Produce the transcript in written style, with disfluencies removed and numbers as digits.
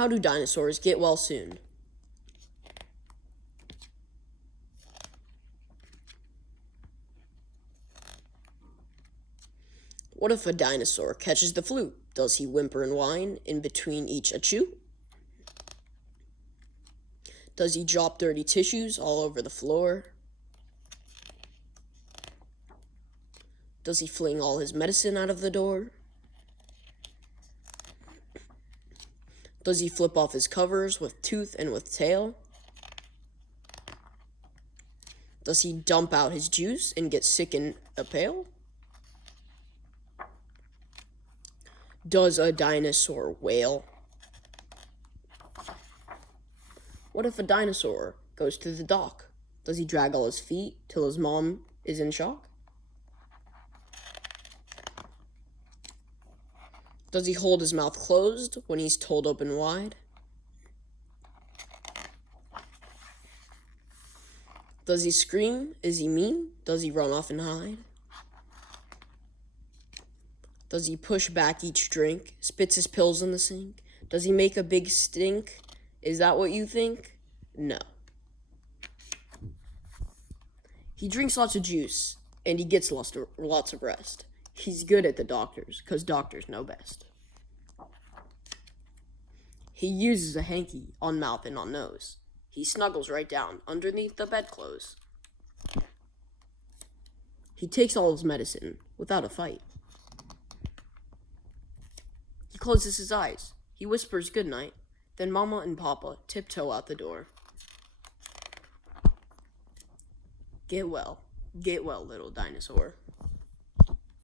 How do dinosaurs get well soon? What if a dinosaur catches the flu? Does he whimper and whine in between each achoo? Does he drop dirty tissues all over the floor? Does he fling all his medicine out of the door? Does he flip off his covers with tooth and with tail? Does he dump out his juice and get sick in a pail? Does a dinosaur wail? What if a dinosaur goes to the dock? Does he drag all his feet till his mom is in shock? Does he hold his mouth closed when he's told open wide? Does he scream? Is he mean? Does he run off and hide? Does he push back each drink? Spits his pills in the sink? Does he make a big stink? Is that what you think? No. He drinks lots of juice, and he gets lots of rest. He's good at the doctors, 'cause doctors know best. He uses a hanky on mouth and on nose. He snuggles right down underneath the bedclothes. He takes all his medicine without a fight. He closes his eyes. He whispers goodnight. Then Mama and Papa tiptoe out the door. Get well, little dinosaur.